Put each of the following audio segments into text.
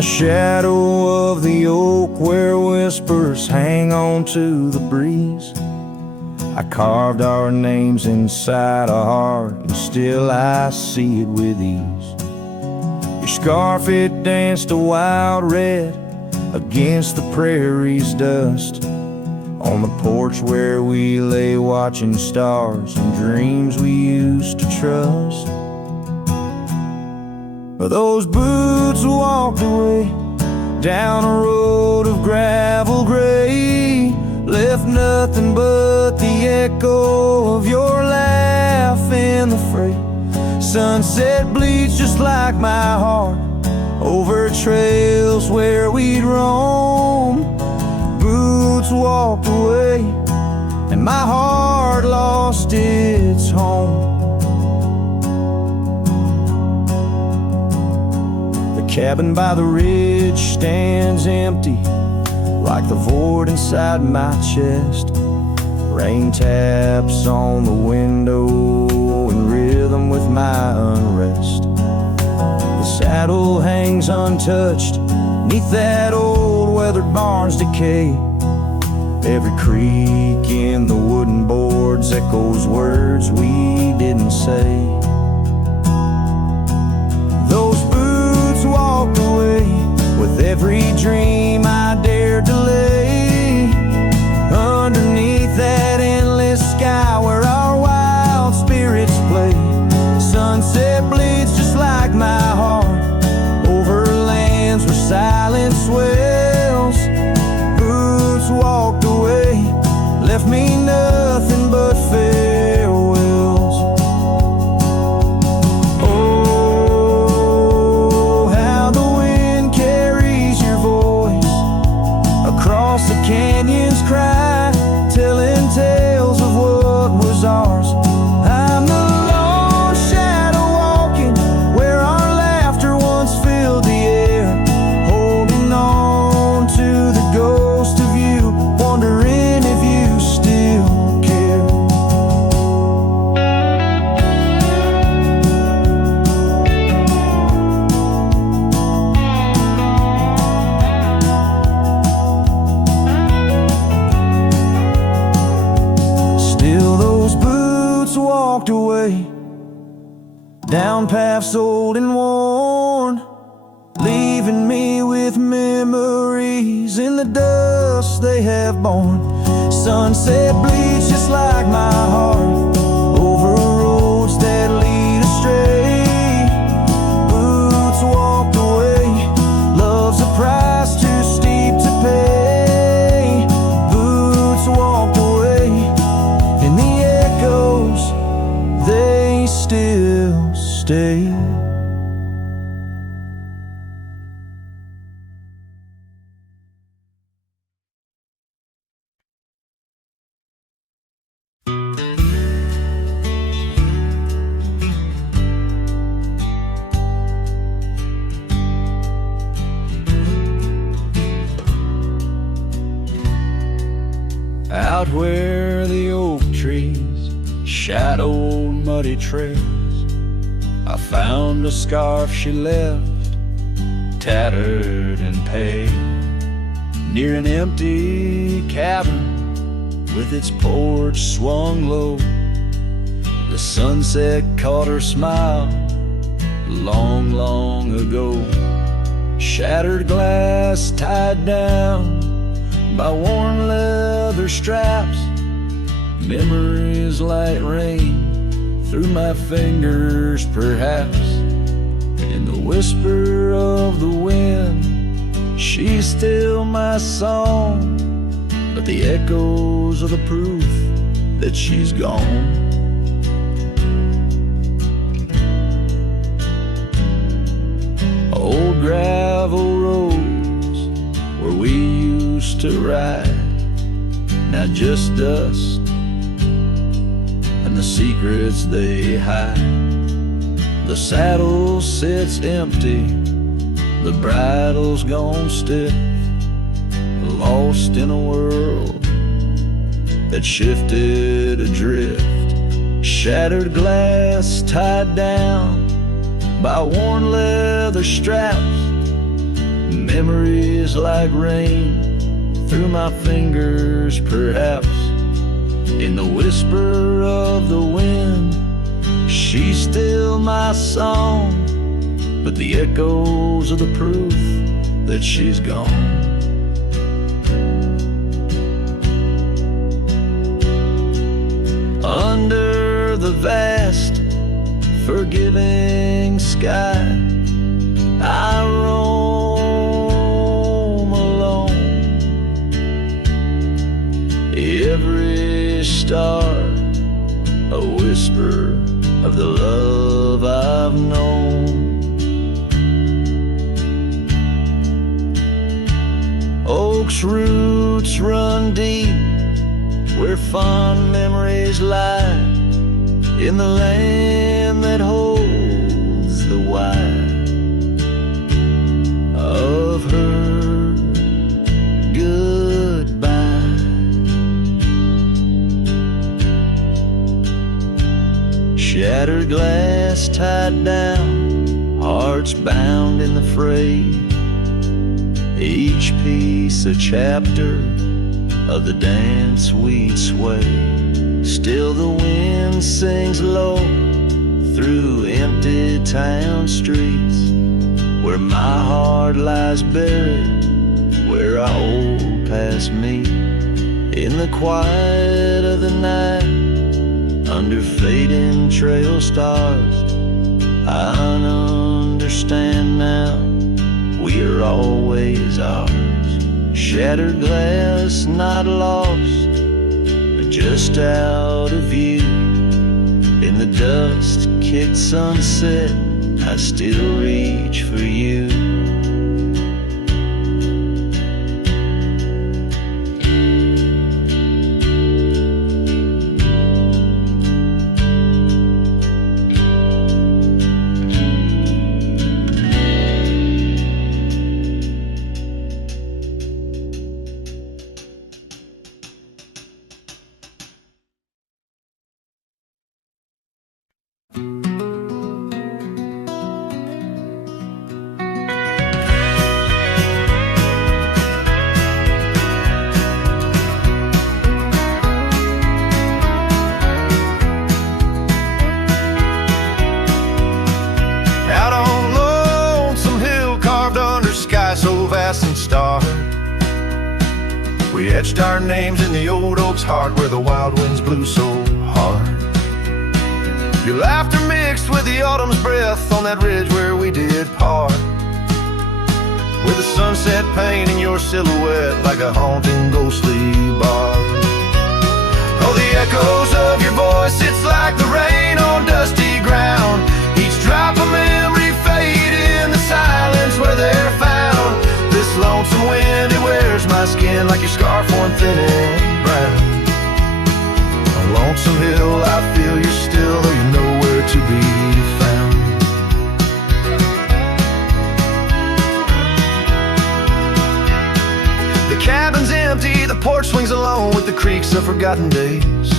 the shadow of the oak where whispers hang on to the breeze, I carved our names inside a heart, and still I see it with ease. Your scarf, it danced a wild red against the prairie's dust, on the porch where we lay watching stars and dreams we used to trust. Those boots walked away down a road of gravel gray, left nothing but the echo of your laugh in the fray. Sunset bleeds just like my heart over trails where we'd roam. Boots walked away and my heart lost its home. The cabin by the ridge stands empty, like the void inside my chest. Rain taps on the window in rhythm with my unrest. The saddle hangs untouched neath that old weathered barn's decay. Every creak in the wooden boards echoes words we didn't say. Those boots walked away with every dream I dared to lay underneath that endless sky where our wild spirits play. Sunset bleeds just like my heart over lands where silence swells. Boots walked away, left me nothing but farewells. Oh, how the wind carries your voice across the canyon's cry, telling tales of what was ours. I'm the lone shadow walking where our laughter once filled the air, holding on to the ghost of you, wondering if you still care. Still those boots walked away down paths old and worn, leaving me with memories in the dust they have borne. Sunset bleeds just like my heart over roads that lead astray. Boots walked away, love's a price too steep to pay. Boots walked away, and the echoes, they still stay. Out where the oak trees shadowed muddy trails, I found a scarf she left, tattered and pale, near an empty cabin with its porch swung low. The sunset caught her smile long, long ago. Shattered glass tied down by worn leather straps, memories like rain through my fingers perhaps. In the whisper of the wind, she's still my song, but the echoes are the proof that she's gone. Old gravel roads where we used to ride, now just dust and the secrets they hide. The saddle sits empty, the bridle's gone stiff, lost in a world that shifted adrift. Shattered glass tied down by worn leather straps, Memories like rain through my fingers, perhaps in the whisper of the wind. She's still my song, but the echoes are the proof that she's gone. Under the vast, forgiving sky, I roam alone. Every star, a whisper of the love I've known. Oak's roots run deep where fond memories lie, in the land that holds the why of her goodbye. Shattered glass tied down, hearts bound in the fray, each piece a chapter of the dance we'd sway. Still the wind sings low through empty town streets, where my heart lies buried, where our old past meet. In the quiet of the night, under fading trail stars, I understand now, we are always ours. Shattered glass not lost, but just out of view. In the dust-kicked sunset, I still reach for you. We etched our names in the old oak's heart, where the wild winds blew so hard. Your laughter mixed with the autumn's breath on that ridge where we did part, with the sunset painting your silhouette like a haunting ghostly bar. Oh, the echoes of your voice, it's like the rain on dusty ground. Each drop of memory fade in the silence where they're found. This lonesome wind, it wears my skin like your scarf worn thin and brown. On Lonesome Hill, I feel you're still, though you're nowhere to be found. The cabin's empty, the porch swings alone with the creaks of forgotten days.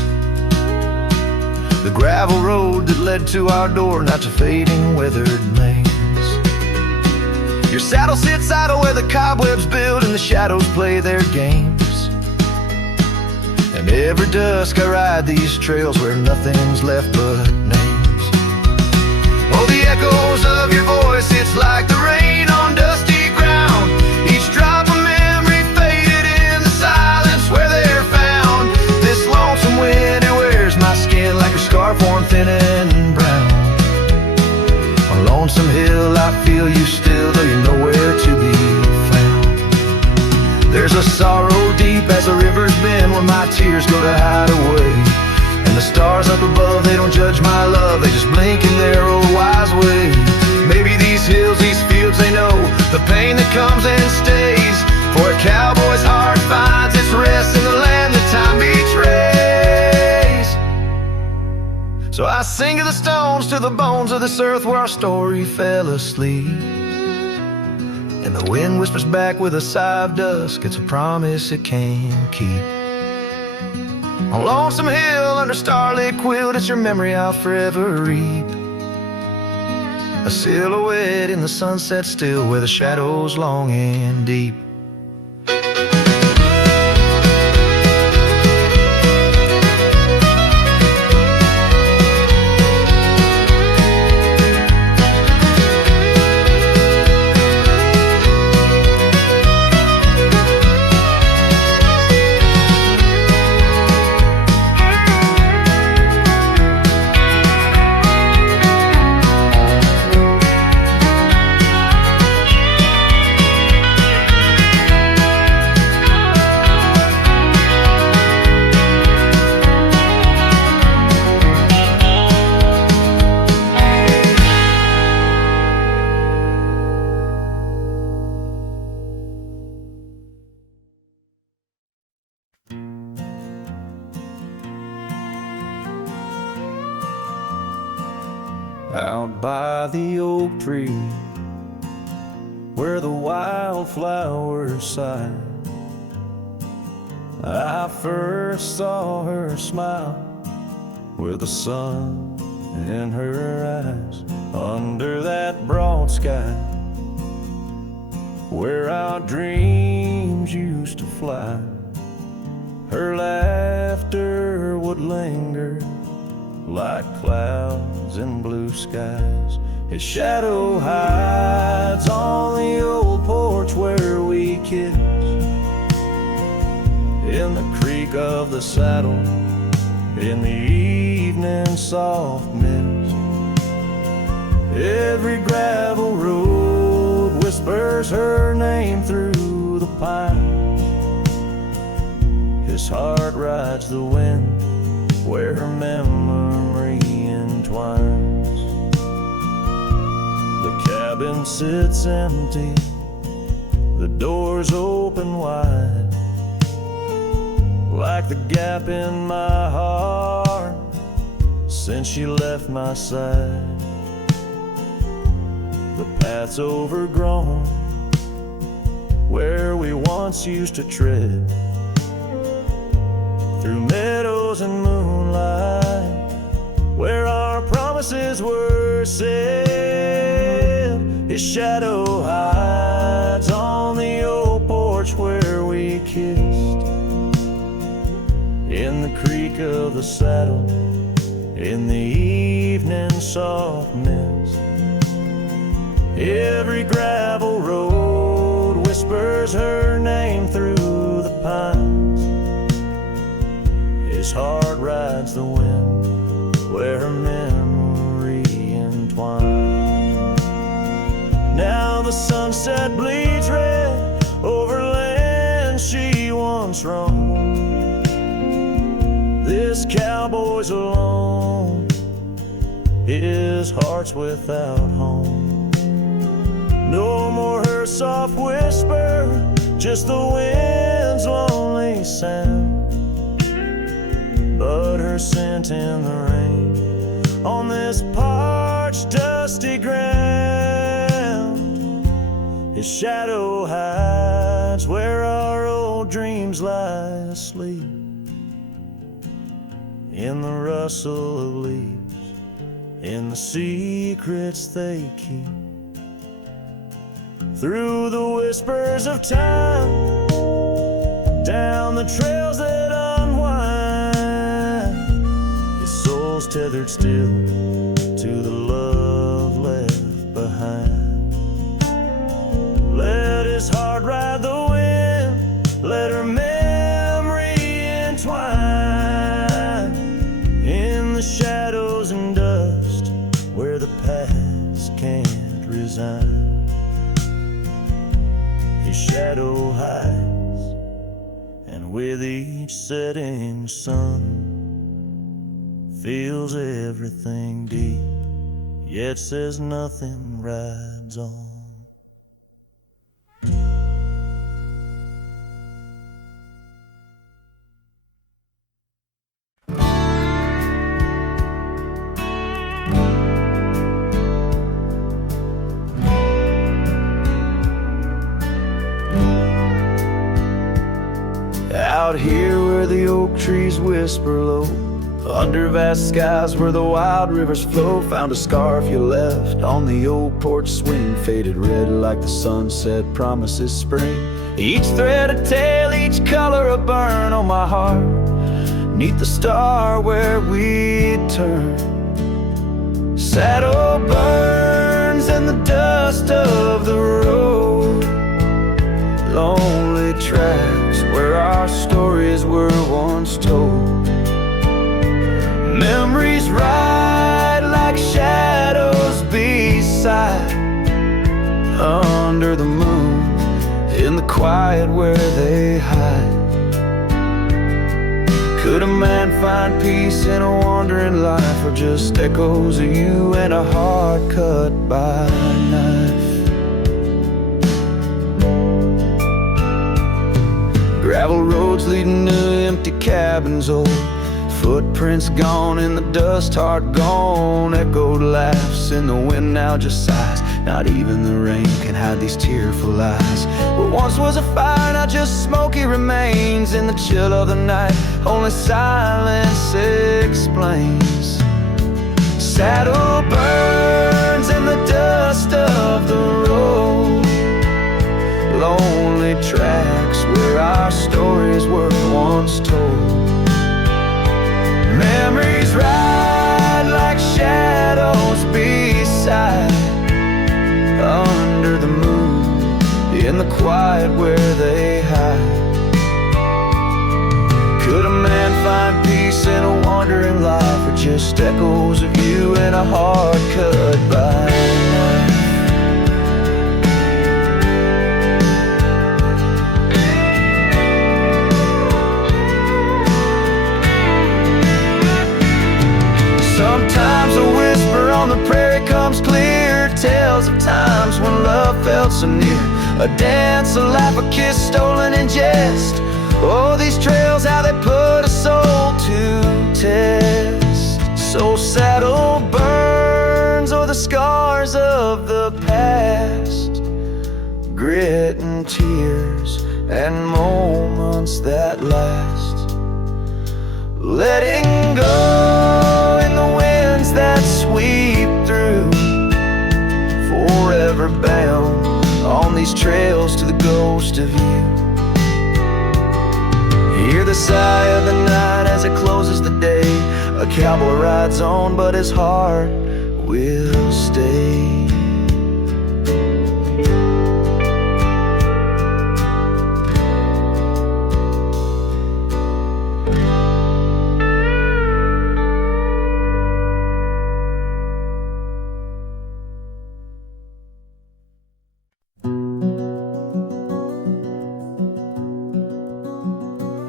The gravel road that led to our door, not to fading weathered lanes. Your saddle sits idle where the cobwebs build and the shadows play their games. And every dusk I ride these trails where nothing's left but names. Oh, the echoes of your voice, it's like the rain on dusty ground. Each drop of memory faded in the silence where they're found. This lonesome wind, it wears my skin like a scarf worn thin and brown. On Lonesome Hill, I feel you still, though you're nowhere to be found. There's a sorrow deep as the river's bend when my tears go to hide away. And the stars up above, they don't judge my love, they just blink in their old wise way. Maybe these hills, these fields, they know the pain that comes and stays. For a cowboy's heart finds its rest in the land that time betrays. So I sing to the stones, to the bones of this earth where our story fell asleep. And the wind whispers back with a sigh of dusk, it's a promise it can't keep. On Lonesome Hill, under starlit quilt, it's your memory I'll forever reap. a silhouette in the sunset still, where the shadows long and deep. Out by the oak tree, where the wildflowers sigh, I first saw her smile with the sun in her eyes. Under that broad sky, where our dreams used to fly, her laughter would linger like clouds in blue skies. His shadow hides on the old porch where we kissed, in the creak of the saddle, in the evening soft mist. Every gravel road whispers her name through the pines. His heart rides the wind where her memory entwines. The cabin sits empty, the doors open wide, like the gap in my heart since she left my side. The path's overgrown where we once used to tread, through meadows and moonlight, where our promises were said. His shadow hides on the old porch where we kissed, in the creak of the saddle, in the evening soft mist. Every gravel road whispers her name through the pines. His heart rides the wind where her memory entwines. Now the sunset bleeds red over land she once roamed. This cowboy's alone, his heart's without home. No more her soft whisper, just the wind's lonely sound, but her scent in the rain on this parched, dusty ground. His shadow hides where our old dreams lie asleep, in the rustle of leaves, in the secrets they keep. Through the whispers of time, down the trails that unwind, his soul's tethered still to the love left behind. Let his heart ride the wind, let her memory entwine, in the shadows and dust where the past can't resign. His shadow hides, and with each setting sun, feels everything deep, yet says nothing, rides on. Out here where the oak trees whisper low Under vast skies where the wild rivers flow, found a scarf you left on the old porch swing, faded red like the sunset promises spring. Each thread a tale, each color a burn on my heart, neath the star where we turn. Saddle burns in the dust of the road, lonely tracks where our stories were once told. Memories ride like shadows beside, under the moon, in the quiet where they hide. Could a man find peace in a wandering life, or just echoes of you and a heart cut by a knife? Gravel roads leading to empty cabins, old footprints gone in the dust, heart gone. Echoed laughs in the wind now just sighs. Not even the rain can hide these tearful eyes. What once was a fire, now just smoky remains. In the chill of the night, only silence explains. Saddle burns in the dust of the road, lonely tracks where our stories were once told. Memories ride like shadows beside, under the moon, in the quiet where they hide. Could a man find peace in a wandering life, or just echoes of you and a heart cut by a knife? Sometimes a whisper on the prairie comes clear, tales of times when love felt so near. A dance, a laugh, a kiss stolen in jest. Oh, these trails, how they put a soul to test. So saddle burns, or the scars of the past, grit and tears and moments that last. Letting go in the winds that sweep through, forever bound on these trails to the ghost of you. Hear the sigh of the night as it closes the day. A cowboy rides on, but his heart will stay.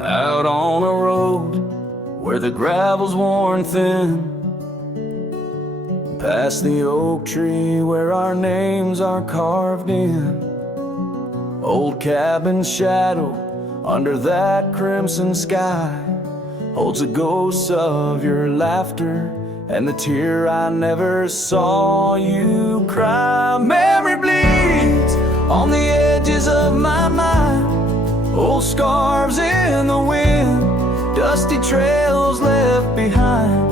Out on a road where the gravel's worn thin, past the oak tree where our names are carved in. Old cabin shadow under that crimson sky holds a ghost of your laughter and the tear I never saw you cry. Memory bleeds on the edges of my mind, old scarves in the wind, dusty trails left behind.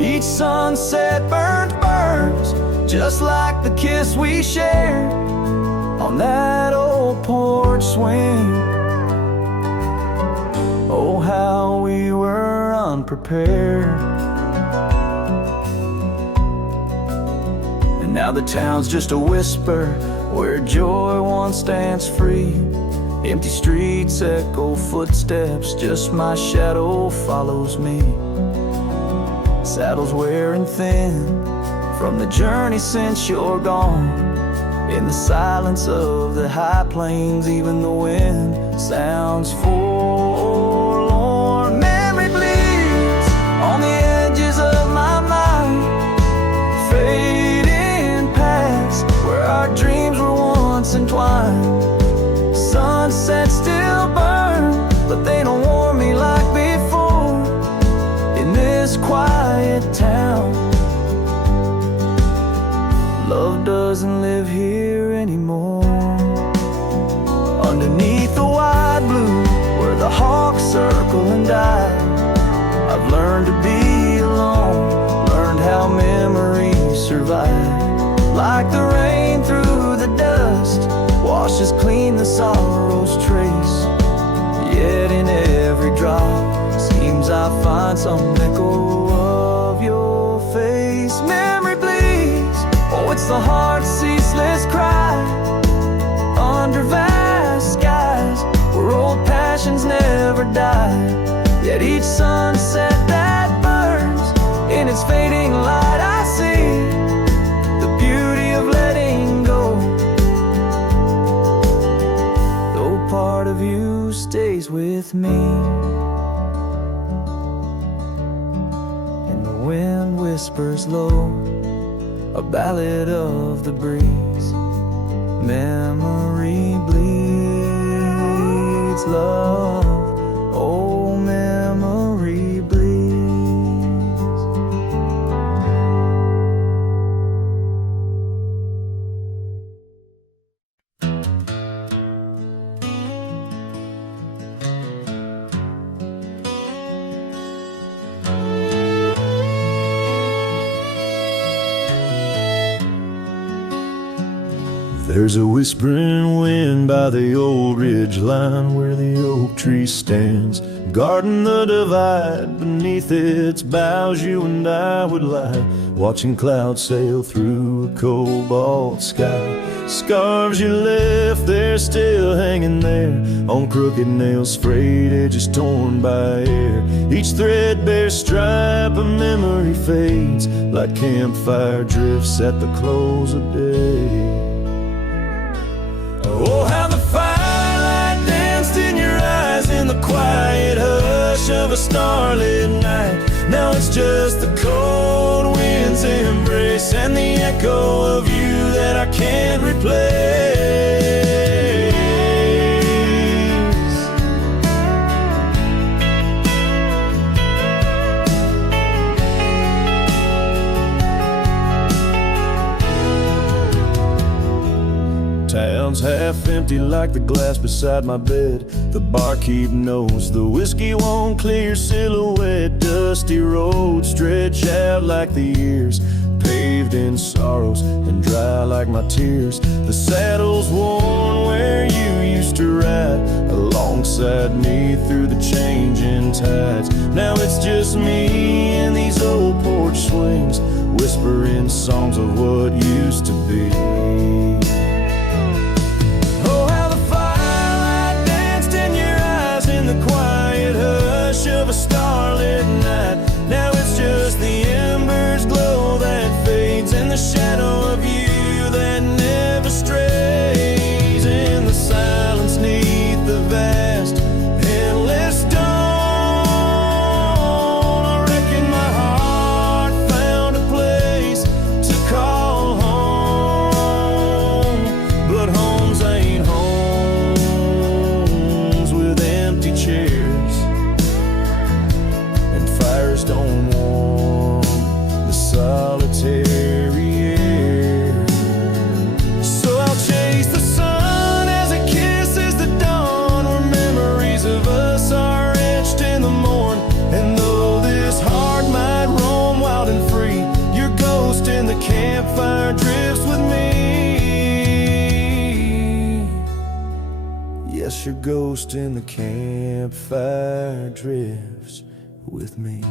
Each sunset burns just like the kiss we shared on that old porch swing. Oh, how we were unprepared. And now the town's just a whisper where joy once danced free. Empty streets echo footsteps, just my shadow follows me. Saddles wearing thin from the journey since you're gone. In the silence of the high plains, even the wind sounds forlorn. Memory bleeds on the edges of my mind, fading past where our dreams were once entwined. Sunsets still burn, but they don't warm me like before. In this quiet town, love doesn't live here anymore. Underneath the wide blue, where the hawks circle and die, I've learned to be divide. Like the rain through the dust, washes clean the sorrow's trace. Yet in every drop, seems I find some echo of your face. Memory bleeds, oh it's the heart's ceaseless cry. Under vast skies, where old passions never die. Yet each sunset that burns, in its fading light I see the beauty of letting go. Though part of you stays with me. And the wind whispers low, a ballad of the breeze. Memory bleeds love, oh memory bleeds. There's a whispering wind by the old ridge line where the oak tree stands, guarding the divide. Beneath its boughs you and I would lie, watching clouds sail through a cobalt sky. Scarves you left there still hanging there, on crooked nails, frayed edges torn by air. Each threadbare stripe of memory fades, like campfire drifts at the close of day. Oh, how the firelight danced in your eyes in the quiet hush of a starlit night. Now it's just the cold wind's embrace and the echo of you that I can't replace. Town's half empty like the glass beside my bed. The barkeep knows the whiskey won't clear silhouette. Dusty roads stretch out like the years, paved in sorrows and dry like my tears. The saddle's worn where you used to ride alongside me through the changing tides. Now it's just me and these old porch swings, whispering songs of what used to be. The quiet hush of a starlit night. Now it's just the embers glow that fades, and the shadow of you that never strays. In the silence neath the vast endless dawn, I reckon my heart found a place to call home. But homes ain't homes with empty chairs, and fires don't warm the solitary air. So I'll chase the sun as it kisses the dawn, where memories of us are etched in the morn. And though this heart might roam wild and free, your ghost in the campfire drifts with me. Yes, your ghost in the campfire drifts with me.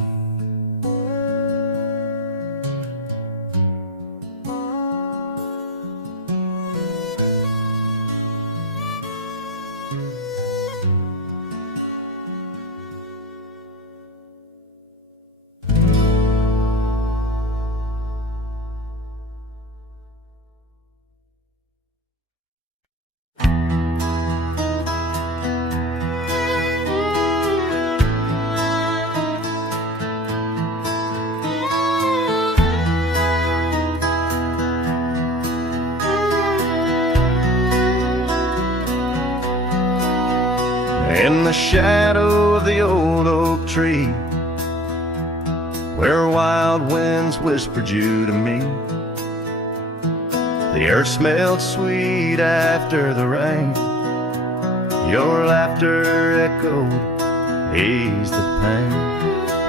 In the shadow of the old oak tree, where wild winds whispered you to me, the earth smelled sweet after the rain. Your laughter echoed, eased the pain.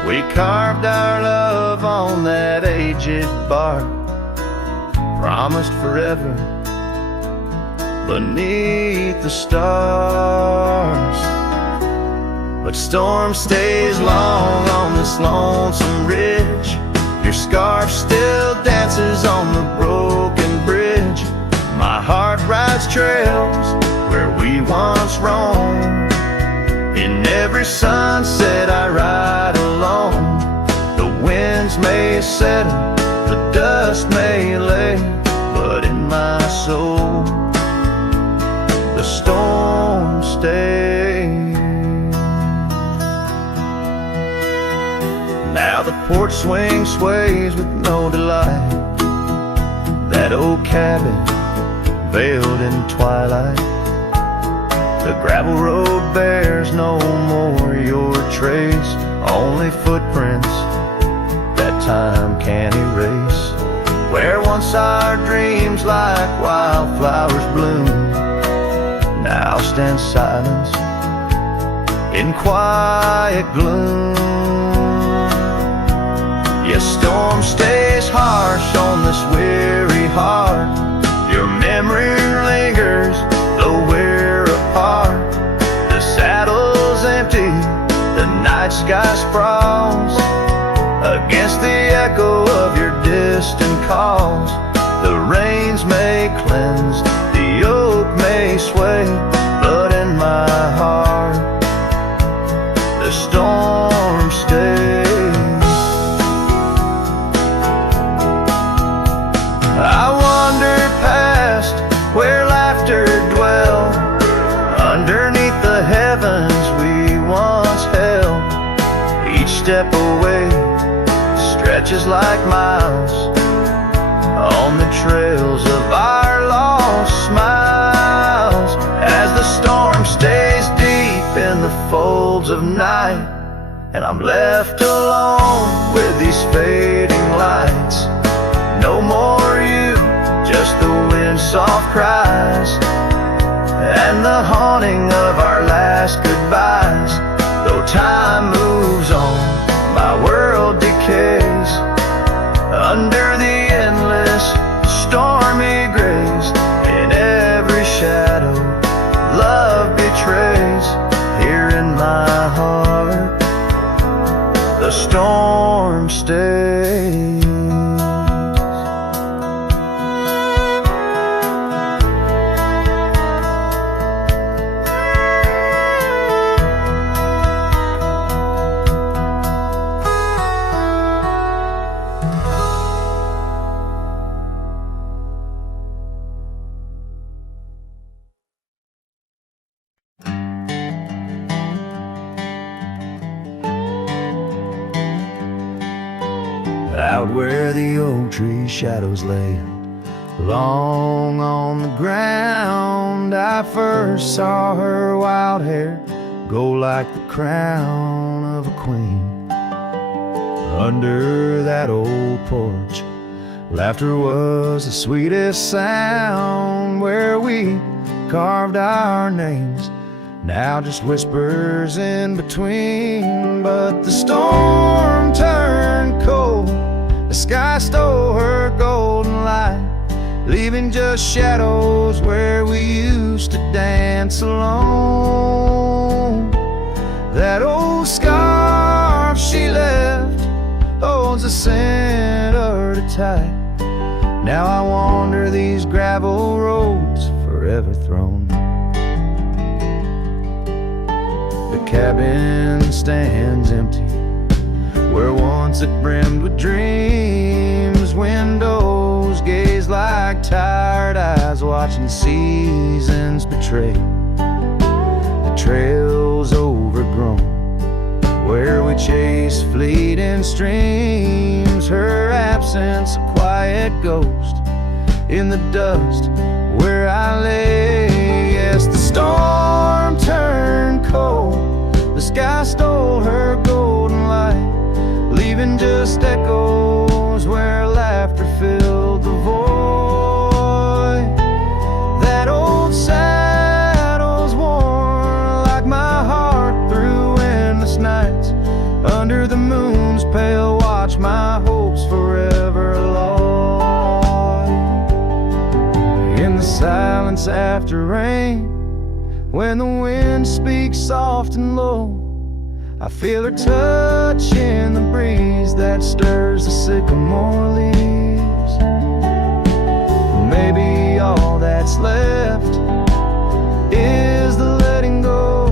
We carved our love on that aged bark, promised forever beneath the stars. But storm stays long on this lonesome ridge. Your scarf still dances on the broken bridge. My heart rides trails where we once roamed. In every sunset I ride alone. The winds may settle, the dust may lay, but in my soul the storm stays. Now the porch swing sways with no delight. That old cabin veiled in twilight. The gravel road bears no more your trace, only footprints that time can't erase. Where once our dreams like wildflowers bloomed, now stands silence in quiet gloom. Yes, storm stays harsh on this weary heart. Your memory lingers, though we're apart. The saddle's empty, the night sky sprawls against the echo of your distant calls. The rains may cleanse, the oak may sway, but in my heart the storm stays. I wander past where laughter dwelled, underneath the heavens we once held. Each step away stretches like miles on the trails of our lost smiles. As the storm stays deep in the folds of night, and I'm left alone with these fading lights. No more you, just the wind's soft cries and the haunting of our last goodbyes. Though time moves on, my world decays under the endless stormy grays. In every shadow love betrays. Here in my heart the storm stays. Out where the oak tree shadows lay long on the ground, I first saw her wild hair go like the crown of a queen. Under that old porch, laughter was the sweetest sound. Where we carved our names, now just whispers in between. But the storm turned cold, the sky stole her golden light, leaving just shadows where we used to dance alone. That old scarf she left holds a scent of her tight. Now I wander these gravel roads forever thrown. The cabin stands empty where once it brimmed with dreams. Windows gaze like tired eyes watching seasons betray. The trail's overgrown where we chase fleeting streams. Her absence a quiet ghost in the dust where I lay. Yes, the storm turned cold, the sky stole her golden light, leaving just echoes where laughter filled the void. That old saddle's worn like my heart through endless nights. Under the moon's pale watch, my hopes forever lost. after rain. When the wind speaks soft and low, I feel her touch in the breeze that stirs the sycamore leaves. Maybe all that's left is the letting go,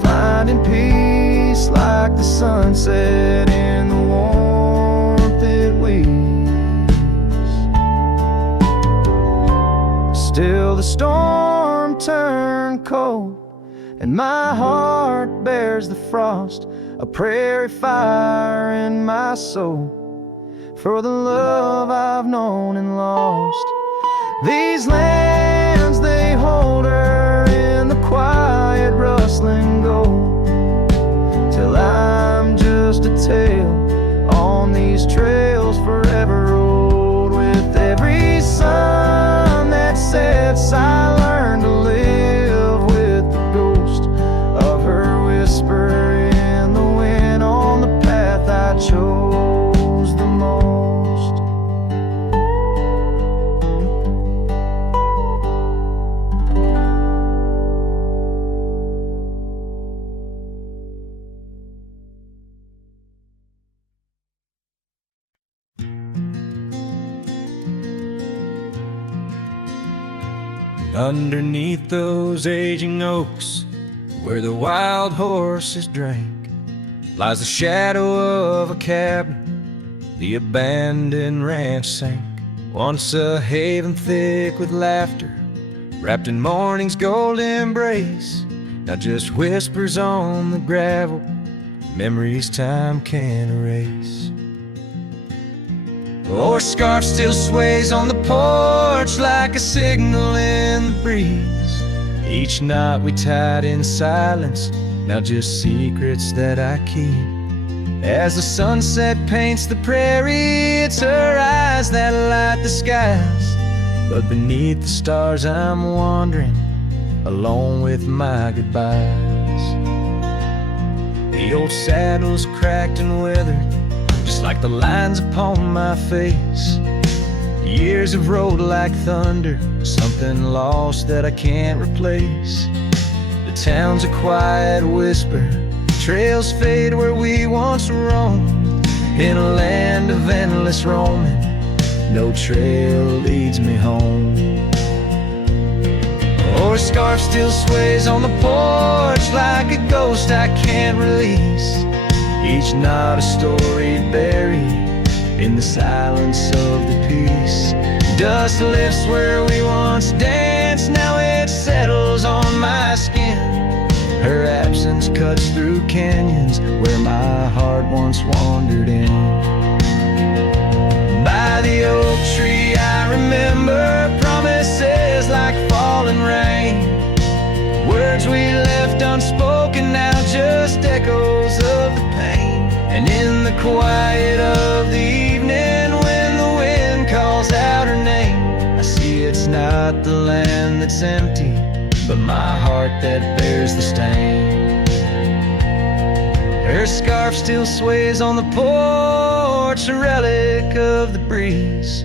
finding peace like the sunset in the warmth it weaves. Still the storm turned cold, and my heart bears the frost, a prairie fire in my soul, for the love I've known and lost. These lands, they hold her in the quiet rustling gold, till I'm just a tale on these trails forever old. With every sun that sets, I learn to live with the ghost of her whisper in the wind on the path I chose the most. Underneath those aging oaks, where the wild horses drank, lies the shadow of a cabin the abandoned ranch sank. Once a haven thick with laughter, wrapped in morning's gold embrace, now just whispers on the gravel, memories time can't erase. Our scarf still sways on the porch like a signal in the breeze. Each knot we tied in silence, now just secrets that I keep. As the sunset paints the prairie, it's her eyes that light the skies. But beneath the stars I'm wandering, alone with my goodbyes. The old saddle's cracked and weathered, just like the lines upon my face. Years have rolled like thunder, something lost that I can't replace. The town's a quiet whisper, trails fade where we once roamed. In a land of endless roaming, no trail leads me home. Our scarf still sways on the porch like a ghost I can't release. Each knot a story buried in the silence of the peace. Dust lifts where we once danced, now it settles on my skin. Her absence cuts through canyons where my heart once wandered in. By the oak tree I remember promises like falling rain. Words we left unspoken, now just echoes of the pain. And in the quiet of the evening, when the wind calls out her name, I see it's not the land that's empty, but my heart that bears the stain. Her scarf still sways on the porch, a relic of the breeze,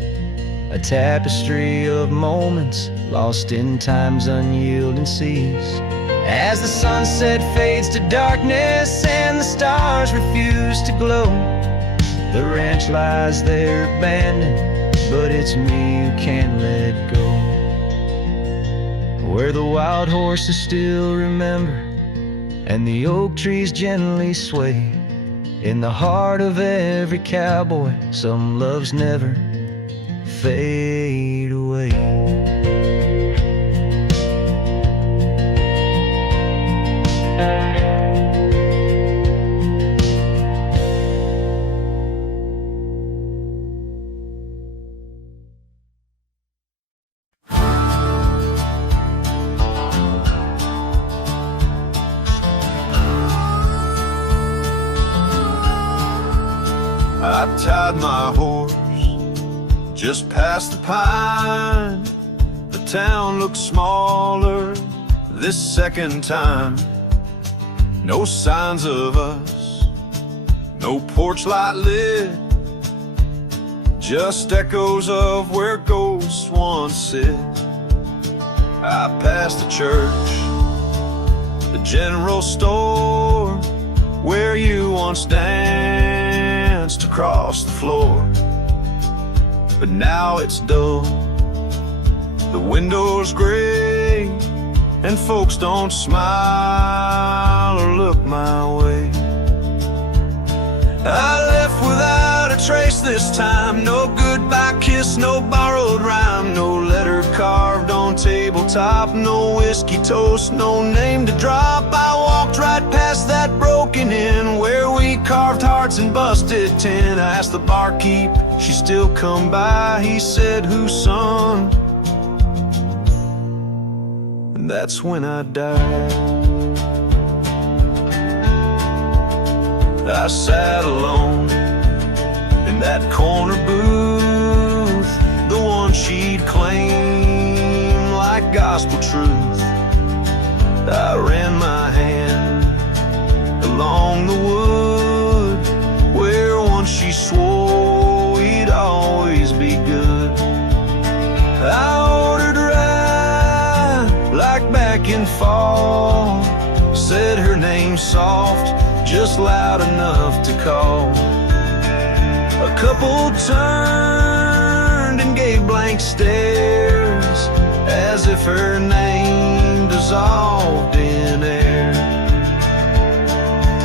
a tapestry of moments lost in time's unyielding seas. As the sunset fades to darkness and the stars refuse to glow, the ranch lies there abandoned, but it's me who can't let go. Where the wild horses still remember, and the oak trees gently sway, in the heart of every cowboy, some loves never fade away. I tied my horse just past the pine. The town looks smaller this second time. No signs of us, no porch light lit, just echoes of where ghosts once sit. I passed the church, the general store, where you once danced across the floor. But now it's dull, the window's gray, and folks don't smile or look my way. I left without a trace this time. No goodbye kiss, no borrowed rhyme, no letter carved on tabletop, no whiskey toast, no name to drop. I walked right past that broken inn where we carved hearts and busted tin. I asked the barkeep, she still come by. He said, whose son? And that's when I died. I sat alone in that corner booth, the one she'd claim like gospel truth. I ran my hand along the wood where once she swore we'd always be good. I ordered rye like back in fall, said her name soft, just loud enough to call. A couple turned and gave blank stares, as if her name dissolved in air.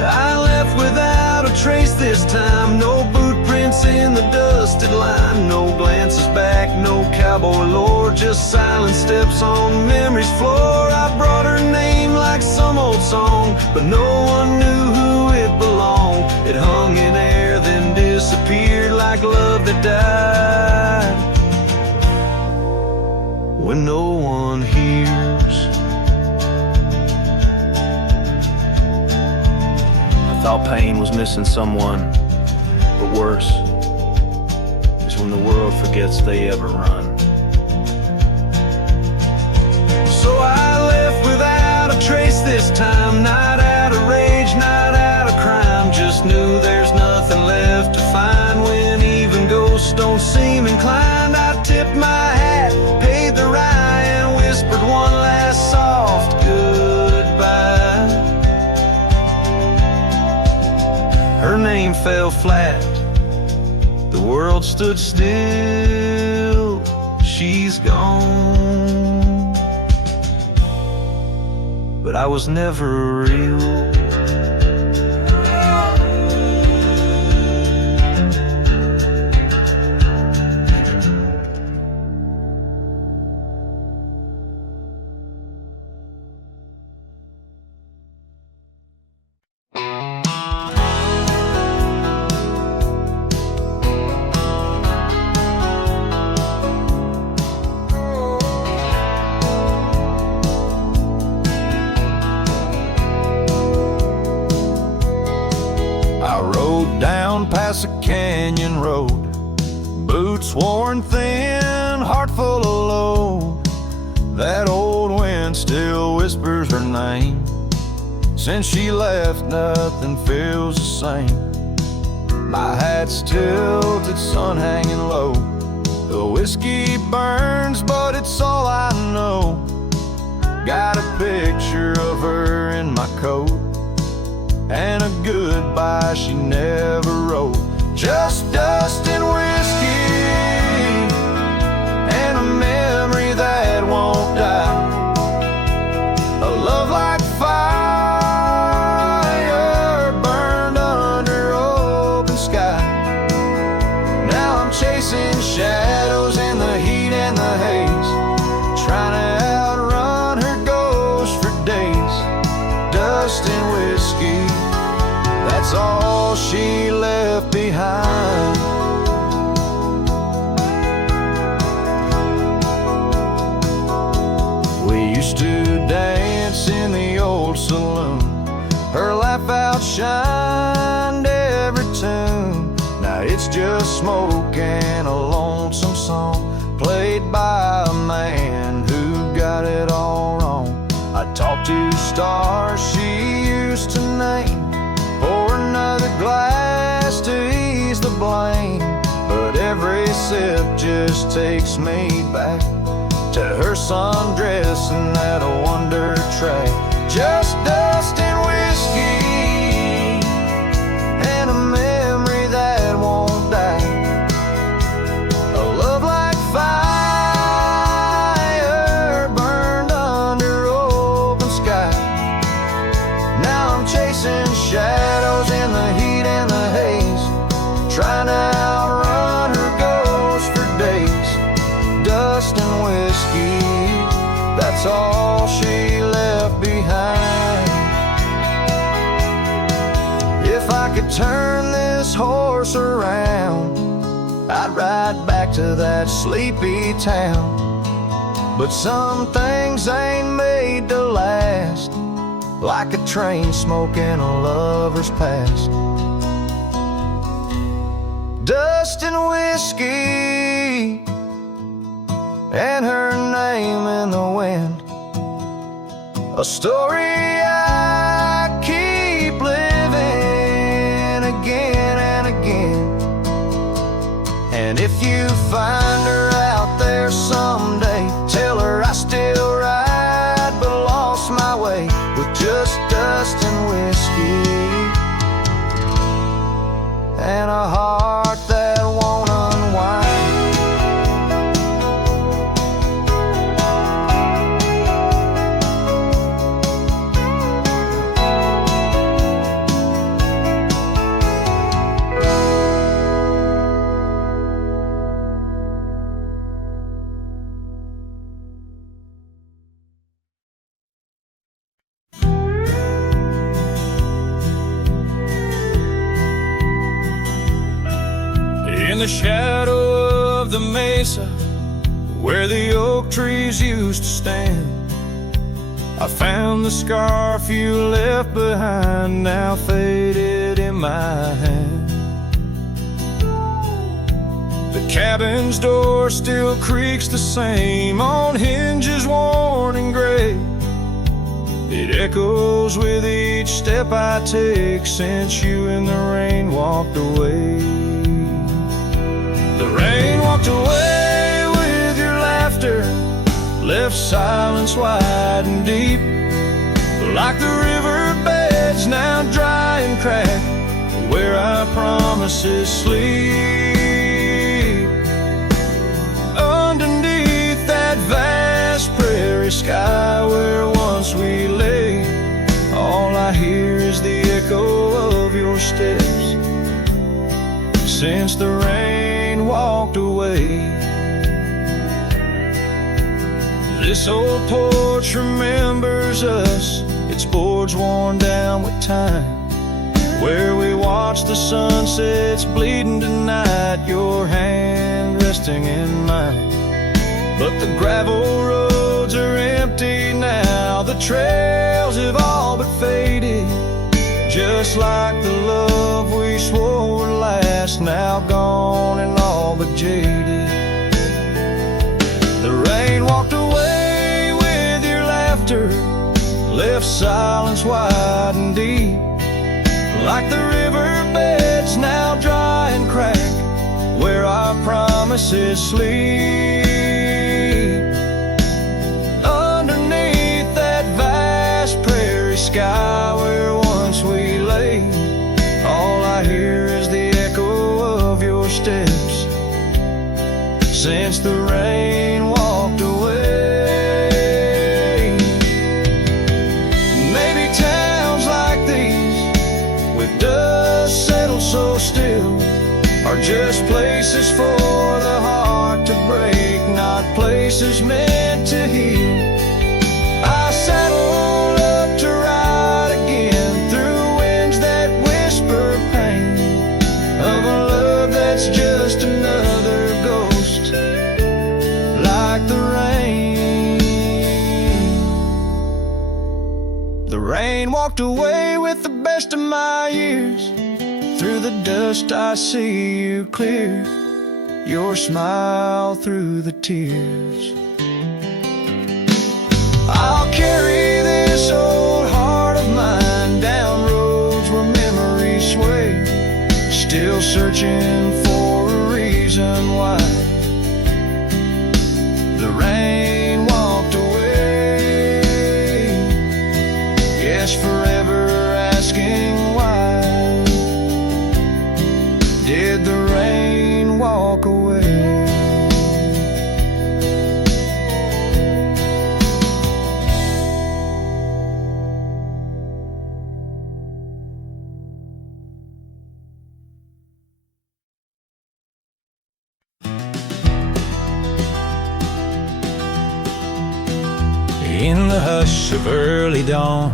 I left without a trace this time, no boot prints in the dusted line, no glances back, no cowboy lore, just silent steps on memory's floor. I brought her name like some old song, but no one knew who it belonged. It hung in air, then disappeared like love that died when no one hears. I thought pain was missing someone, but worse is when the world forgets they ever run. So I left without a trace this time, not out of rage, not out of crime, just knew there's nothing left to find when even ghosts don't seem inclined. I tipped my hat, paid the rye, and whispered one last soft goodbye. Her name fell flat, the world stood still, she's gone, but I was never real. Past a canyon road, boots worn thin, heart full of load. That old wind still whispers her name. Since she left, nothing feels the same. My hat's tilted, sun hanging low. The whiskey burns, but it's all I know. Got a picture of her in my coat, and a goodbye she never wrote. Just dust and whiskey, and a memory that won't die. A love like fire burned under open sky. Now I'm chasing shadows in the heat and the haze, trying to outrun her ghost for days. Dust and whiskey, that's all she left behind. We used to dance in the old saloon, her laugh outshined every tune. Now it's just smoke and a lonesome song, played by a man who got it all wrong. I talked to stars she used to name, pour another glass to ease the blame, but every sip just takes me back to her sundress and that wonder track. Just dust and whiskey and a memory that won't die. A love like fire burned under open sky. Now I'm chasing shadows in the heat and the haze, trying to outrun her ghost for days. Dust and whiskey, that's all she left behind. If I could turn this horse around, I'd ride back to that sleepy town. But some things ain't made to last, like a train smoke in a lover's past. Dust and whiskey and her name in the wind, a story I keep living again and again. And if you find her out there someday, tell her I still ride but lost my way, with just dust and whiskey and a heart that won't unwind. In the shadow of the mesa, where the oak trees used to stand, I found the scarf you left behind, now faded in my hand. The cabin's door still creaks the same, on hinges worn and gray. It echoes with each step I take since you in the rain walked away. The rain walked away with your laughter, left silence wide and deep, like the riverbeds now dry and cracked, where our promises sleep. Underneath that vast prairie sky where once we lay, all I hear is the echo of your steps since the rain walked away. This old porch remembers us, its boards worn down with time, where we watch the sunsets bleeding tonight, your hand resting in mine. But the gravel roads are empty now, the trails have all but faded, just like the love we swore would last, now gone and all but jaded. The rain walked away with your laughter, left silence wide and deep, like the riverbeds now dry and cracked, where our promises sleep. Underneath that vast prairie sky where once we lay, all I hear is the echo of your steps since the rain walked away. Maybe towns like these, with dust settled so still, are just places for the heart to break, not places meant to heal. I saddled up to ride again through winds that whisper pain of a love that's just another ghost, like the rain. The rain walked away with the best of my years. Through the dust I see you clear, your smile through the tears. I'll carry this old heart of mine down roads where memories sway, still searching for a reason why the rain did the rain walk away? In the hush of early dawn,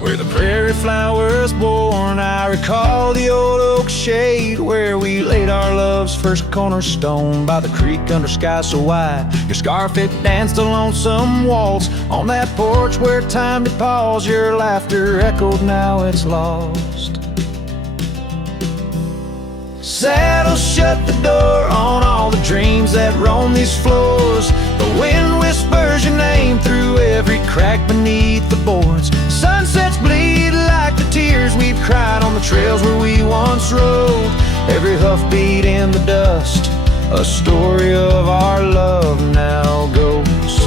where the prairie flowers born, I recall the old oak shade where we laid our love's first cornerstone. By the creek under sky so wide, your scarf it danced a lonesome waltz. On that porch where time did pause, your laughter echoed, now it's lost. Saddle shut the door on all the dreams that roam these floors. The wind whispers your name through every crack beneath the boards. Sunsets bleed like the tears we've cried on the trails where we once rode. Every hoofbeat in the dust, a story of our love now goes.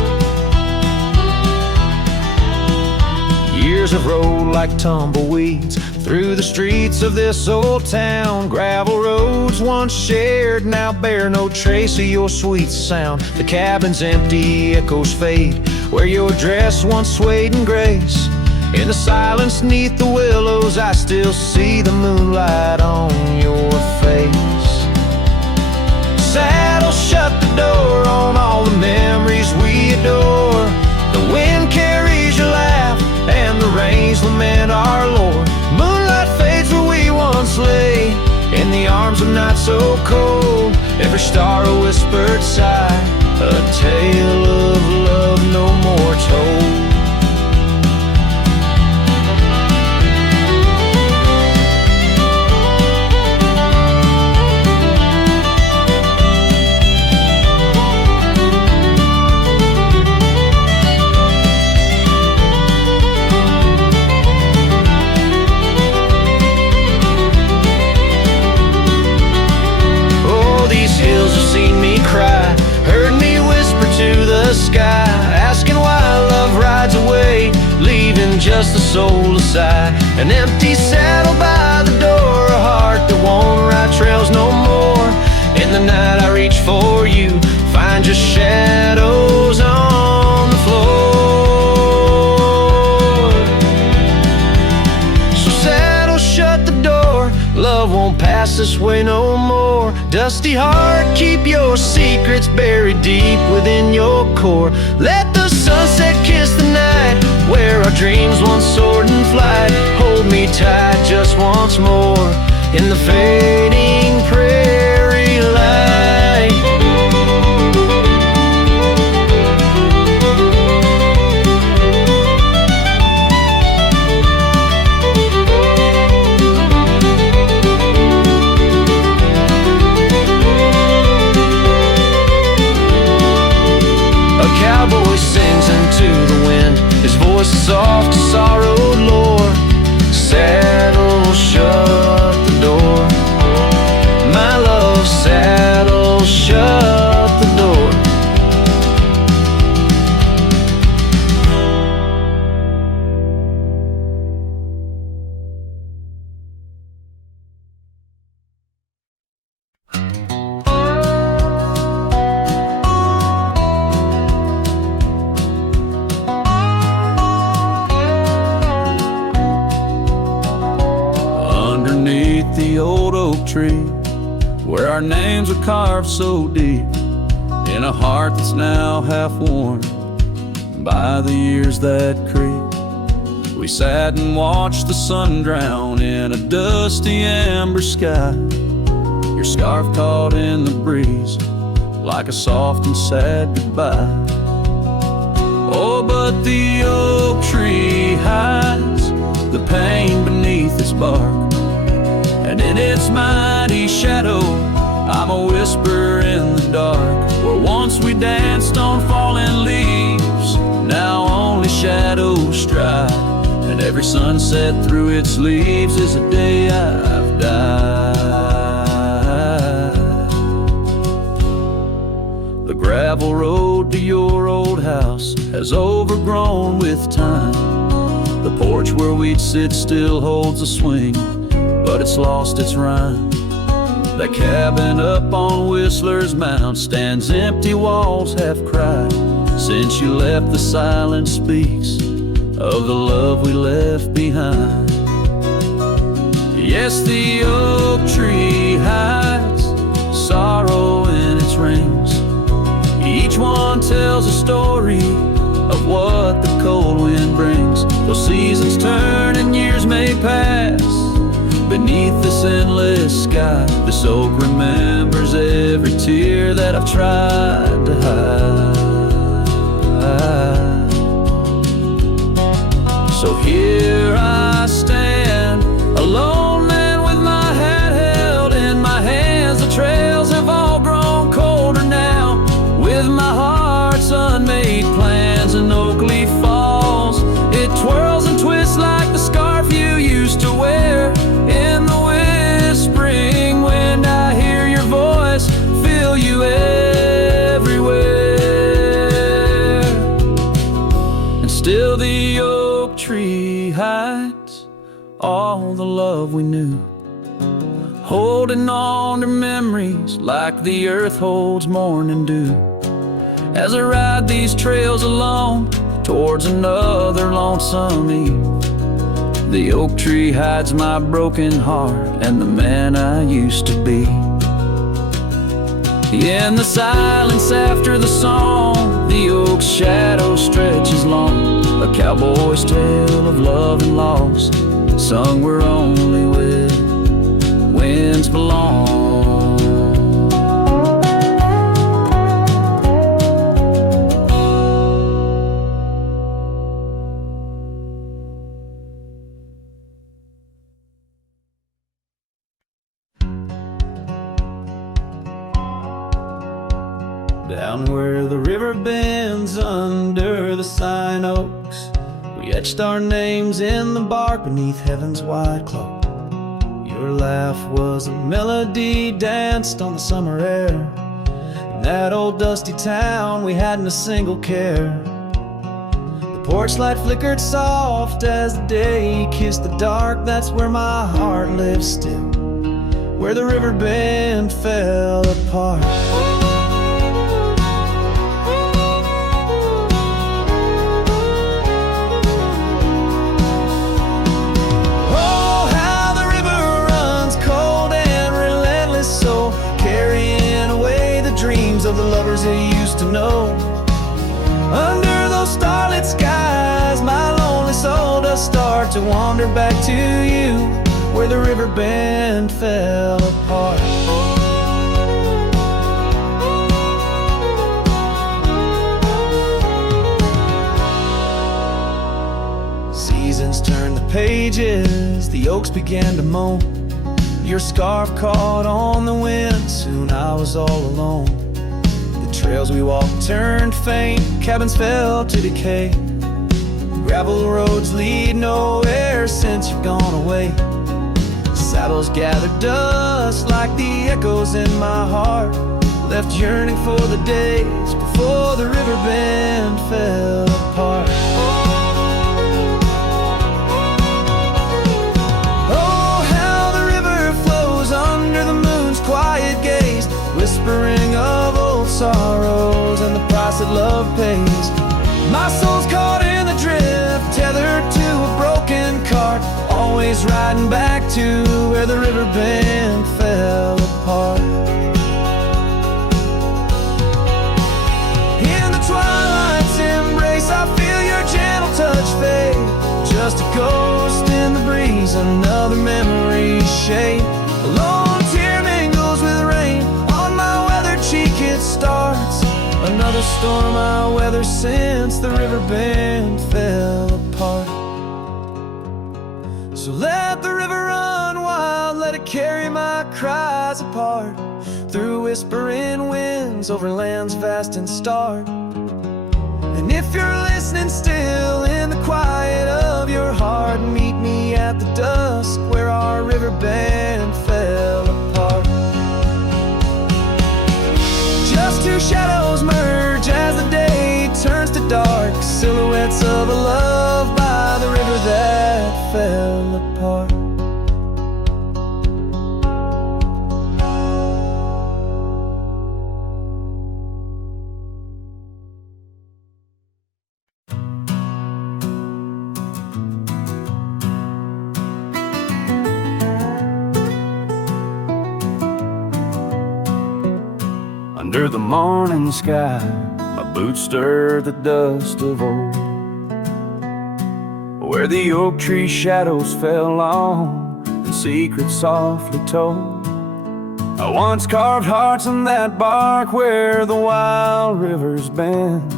Years have rolled like tumbleweeds through the streets of this old town. Gravel roads once shared now bear no trace of your sweet sound. The cabin's empty, echoes fade where your dress once swayed in grace. In the silence neath the willows, I still see the moonlight on your face. Saddle shut the door on all the memories we adore. The wind carries your laugh and the rains lament our Lord. Moonlight fades where we once lay, in the arms of night so cold. Every star a whispered sigh, a tale of love no more told. Heard me whisper to the sky, asking why love rides away, leaving just the soul aside. An empty saddle by the door, a heart that won't ride trails no more. In the night I reach for you, find just shadows on the floor. So saddle shut the door, love won't pass this way no more. Dusty heart, keep your secrets buried deep within your core. Let the sunset kiss the night where our dreams once soared in flight. Hold me tight just once more in the fading prairie light. Cowboy sings into the wind, his voice is soft as sorrowed lore. Saddle shut the door, my love, saddle shut the door. The old oak tree, where our names are carved so deep in a heart that's now half worn by the years that creep. We sat and watched the sun drown in a dusty amber sky. Your scarf caught in the breeze like a soft and sad goodbye. Oh, but the oak tree hides the pain beneath its bark, and in its mighty shadow, I'm a whisper in the dark. Where once we danced on fallen leaves, now only shadows stride. And every sunset through its leaves is a day I've died. The gravel road to your old house has overgrown with time. The porch where we'd sit still holds a swing, but it's lost its rhyme. That cabin up on Whistler's Mount stands empty, walls half cried. Since you left, the silence speaks of the love we left behind. Yes, the oak tree hides sorrow in its rings. Each one tells a story of what the cold wind brings. Though seasons turn and years may pass, beneath this endless sky, this oak remembers every tear that I've tried to hide. So here I stand, alone and with my hat held in my hands. The trails have all grown colder now, with my heart's unmade plans. And oak leaf falls, it twirls and twists like the scarf you used to wear. In the whispering wind I hear your voice, feel you everywhere. And still the oak tree hides all the love we knew, holding on to memories like the earth holds morning dew. As I ride these trails alone towards another lonesome eve, the oak tree hides my broken heart and the man I used to be. In the silence after the song, the oak's shadow stretches long, a cowboy's tale of love and loss, sung where only winds belong. Down where the river bends under the sign oaks, we etched our names in the bark beneath heaven's wide cloak. Your laugh was a melody danced on the summer air. In that old dusty town we hadn't a single care. The porch light flickered soft as the day kissed the dark. That's where my heart lives still, where the river bend fell apart. Of the lovers they used to know. Under those starlit skies, my lonely soul does start to wander back to you, where the river bend fell apart. Seasons turned the pages, the oaks began to moan. Your scarf caught on the wind, soon I was all alone. Trails we walked turned faint, cabins fell to decay. Gravel roads lead nowhere since you've gone away. Saddles gathered dust like the echoes in my heart, left yearning for the days before the river bend fell apart. Oh, how the river flows under the moon's quiet gaze, whispering of old sorrows and the price that love pays. My soul's caught in the drift, tethered to a broken cart, always riding back to where the river bend fell apart. In the twilight's embrace I feel your gentle touch fade, just a ghost in the breeze, another memory's shade. A lone tear mingles with rain, cheek it starts, another storm I weather since the river bend fell apart. So let the river run wild, let it carry my cries apart, through whispering winds, over lands vast and stark. And if you're listening still in the quiet of your heart, meet me at the dusk where our river bend fell apart. Just two shadows merge as the day turns to dark, silhouettes of a love by the river that fell apart. Under the morning sky, my boots stir the dust of old, where the oak tree shadows fell on and secrets softly told. I once carved hearts on that bark where the wild rivers bend,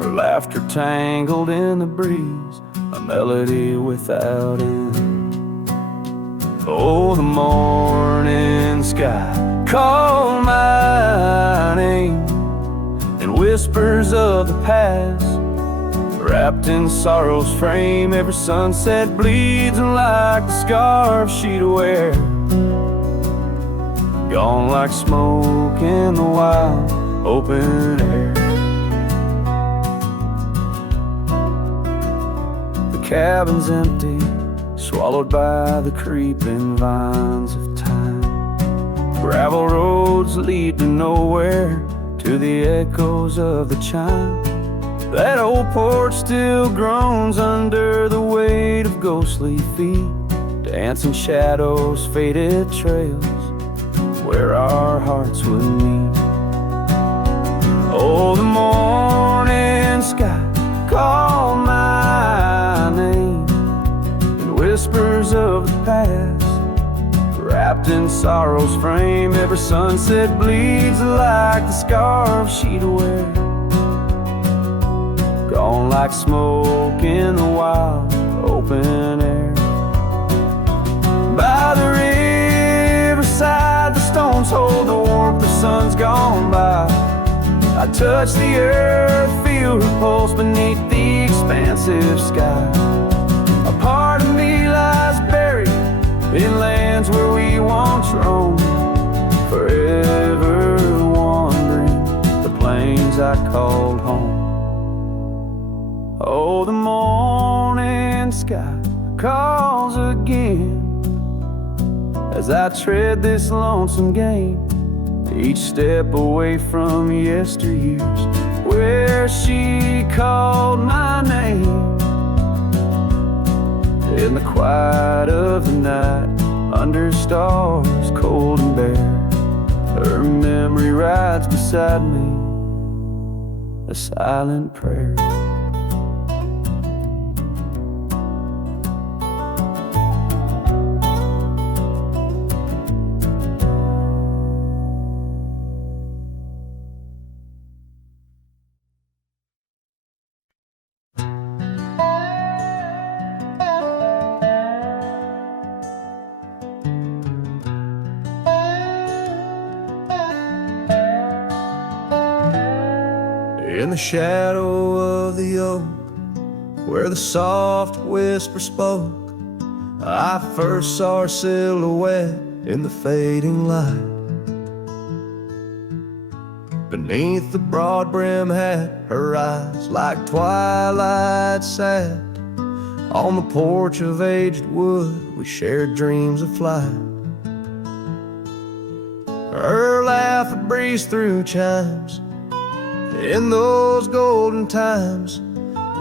her laughter tangled in the breeze, a melody without end. Oh, the morning sky called my name in whispers of the past, wrapped in sorrow's frame. Every sunset bleeds like the scarf she'd wear, gone like smoke in the wild open air. The cabin's empty, swallowed by the creeping vines of time. Gravel roads lead to nowhere, to the echoes of the chime. That old porch still groans under the weight of ghostly feet, dancing shadows, faded trails where our hearts would meet. Oh, the morning sky called my name in whispers of the past, wrapped in sorrow's frame. Every sunset bleeds like the scarf she'd wear, gone like smoke in the wild open air. By the riverside, the stones hold the warmth, the sun's gone by. I touch the earth, feel her pulse beneath the expansive sky. A part of me lies buried in lands where we once roamed, forever wandering the plains I called home. Oh, the morning sky calls again as I tread this lonesome game, each step away from yesteryears where she called my name. In the quiet of the night, under stars cold and bare, her memory rides beside me, a silent prayer. In the shadow of the oak, where the soft whisper spoke, I first saw her silhouette in the fading light. Beneath the broad brim hat, her eyes like twilight sat. On the porch of aged wood, we shared dreams of flight. Her laugh would breeze through chimes in those golden times,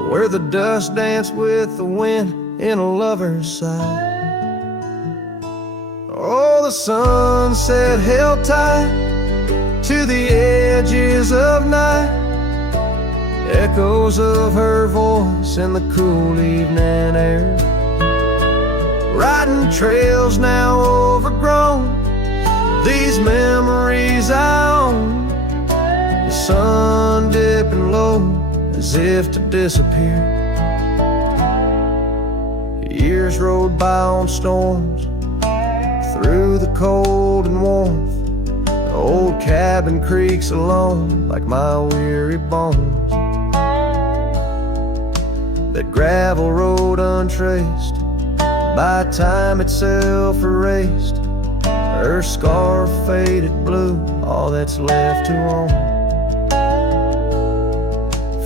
where the dust danced with the wind in a lover's sigh. Oh, the sunset held tight to the edges of night, echoes of her voice in the cool evening air. Riding trails now overgrown, these memories I own. The sun dipping low as if to disappear. Years rode by on storms, through the cold and warmth. The old cabin creaks alone like my weary bones. That gravel road untraced, by time itself erased. Her scarf faded blue, all that's left to own.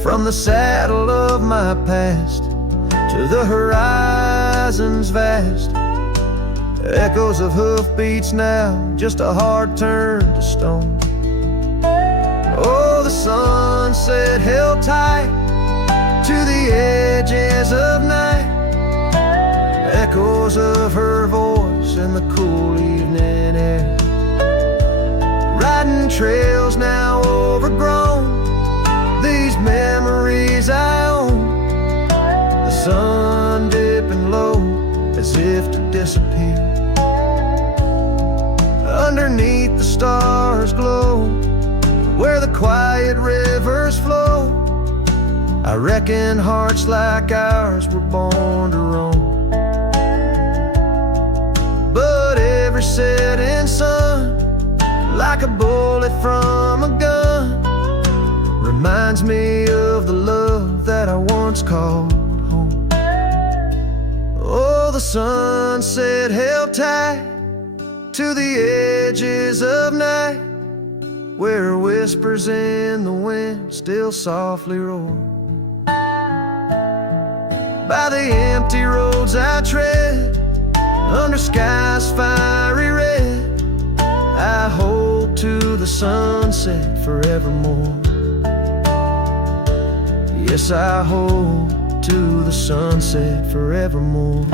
From the saddle of my past to the horizons vast, echoes of hoofbeats now, just a heart turned to stone. Oh, the sunset held tight to the edges of night, echoes of her voice in the cool evening air. Riding winding trails now overgrown, these memories I own. The sun dipping low as if to disappear. Underneath the stars glow, where the quiet rivers flow. I reckon hearts like ours were born to roam. But every setting sun, like a bullet from a gun, reminds me of the love that I once called home. Oh, the sunset held tight to the edges of night, where whispers in the wind still softly roar. By the empty roads I tread, under skies fiery red, I hold to the sunset forevermore. Yes, I hold to the sunset forevermore.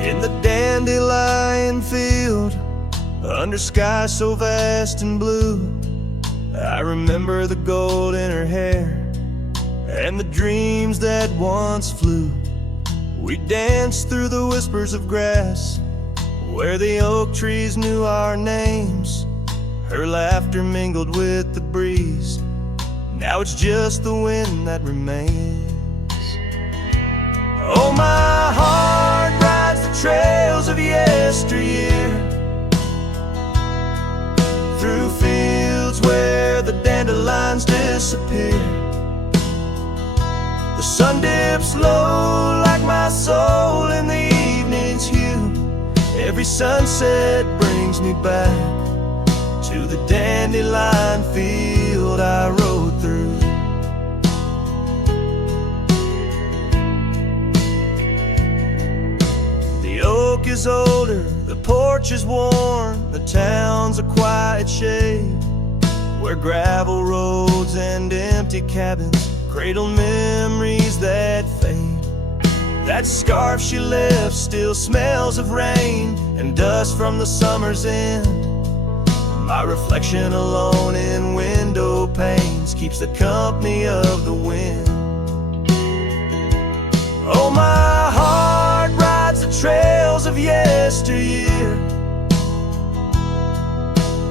In the dandelion field, under sky so vast and blue, I remember the gold in her hair and the dreams that once flew. We danced through the whispers of grass, where the oak trees knew our names. Her laughter mingled with the breeze, now it's just the wind that remains. Oh, my heart rides the trails of yesteryear, through fields where the dandelions disappear. The sun dips low like my soul in the evening's hue. Every sunset brings me back to the dandelion field I rode through. The oak is older, the porch is worn, the town's a quiet shade, where gravel roads and empty cabins cradle memories that fade. That scarf she left still smells of rain and dust from the summer's end. My reflection alone in window panes keeps the company of the wind. Oh, my heart rides the trails of yesteryear,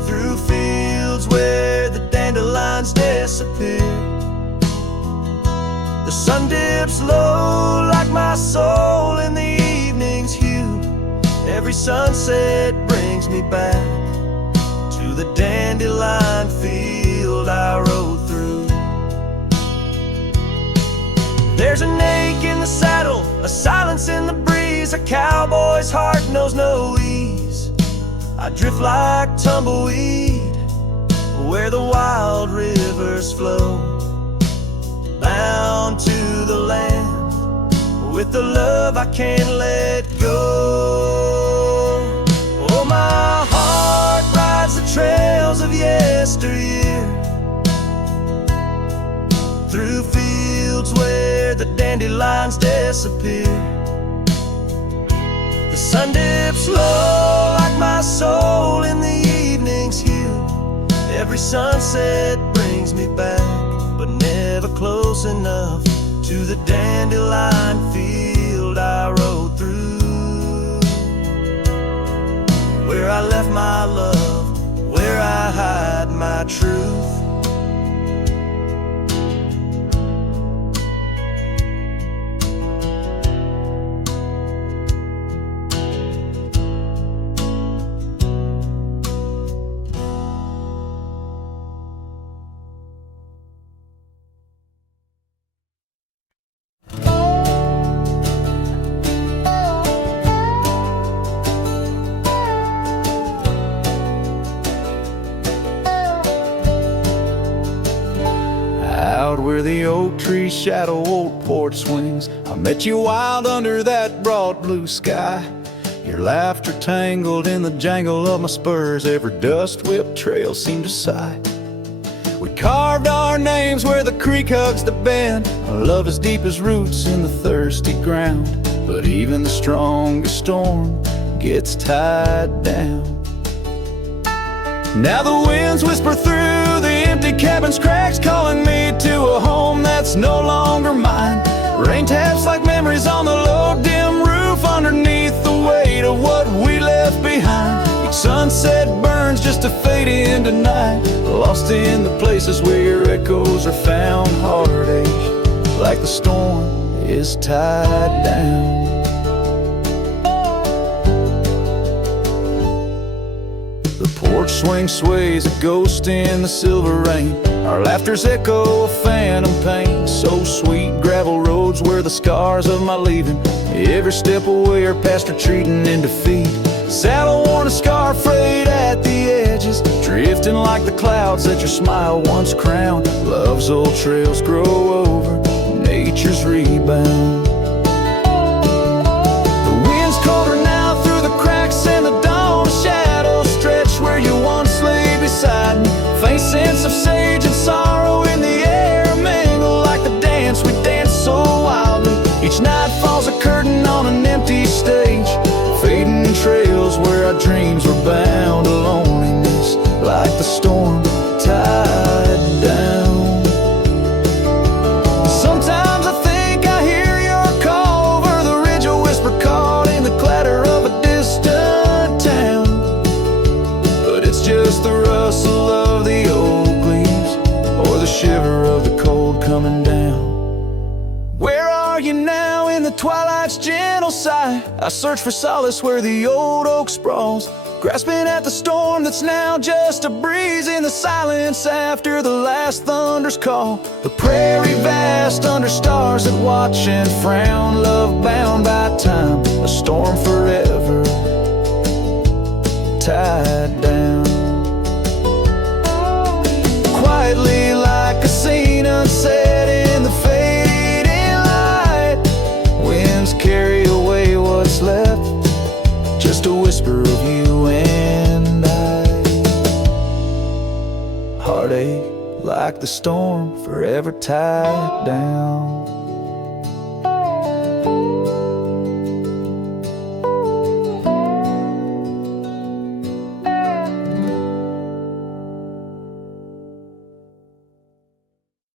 through fields where the dandelions disappear. The sun dips low like my soul in the evening's hue. Every sunset brings me back to the dandelion field I rode through. There's an ache in the saddle, a silence in the breeze. A cowboy's heart knows no ease. I drift like tumbleweed where the wild rivers flow, bound to the land with the love I can't let go. Oh, my heart rides the trails of yesteryear, through fields where the dandelions disappear. The sun dips low like my soul in the evening's hue. Every sunset brings me back, but never close enough to the dandelion field I rode through, where I left my love, where I hide my truth. oak tree shadow, old porch swings. I met you wild under that broad blue sky. Your laughter tangled in the jangle of my spurs. Every dust-whipped trail seemed to sigh. We carved our names where the creek hugs the bend. Our love is deep as roots in the thirsty ground. But even the strongest storm gets tied down. Now the winds whisper through the empty cabin's cracks, calling me to a home that's no longer mine. Rain taps like memories on the low dim roof, underneath the weight of what we left behind. Each sunset burns just to fade into night, lost in the places where your echoes are found. Heartache, like the storm is tied down. The porch swing sways, a ghost in the silver rain. Our laughter's echo a phantom pain. So sweet, gravel roads were the scars of my leaving. Every step away are past retreating in defeat. Saddle worn, a scar frayed at the edges, drifting like the clouds that your smile once crowned. Love's old trails grow over nature's rebound. The wind's colder now through the cracks in the dawn. Shadows stretch where you once lay beside me. Faint sense of sage and sorrow in the air mingle like the dance we danced so wildly. Each night falls a curtain on an empty stage, fading trails where our dreams were bound to loneliness, like the storm tied down. Sometimes I think I hear your call over the ridge, a whisper caught in the clatter of a distant town. But it's just the rustle of the oak leaves, or the shiver of the cold coming down. Where are you now in the twilight's gentle sigh? I search for solace where the old oak sprawls, grasping at the storm that's now just a breeze in the silence after the last thunder's call. The prairie vast under stars that watch and frown, love bound by time, a storm forever tied down. Quietly like a scene unset in the fading light, winds carry away what's left, just a whisper of you and I. Heartache like the storm forever tied down.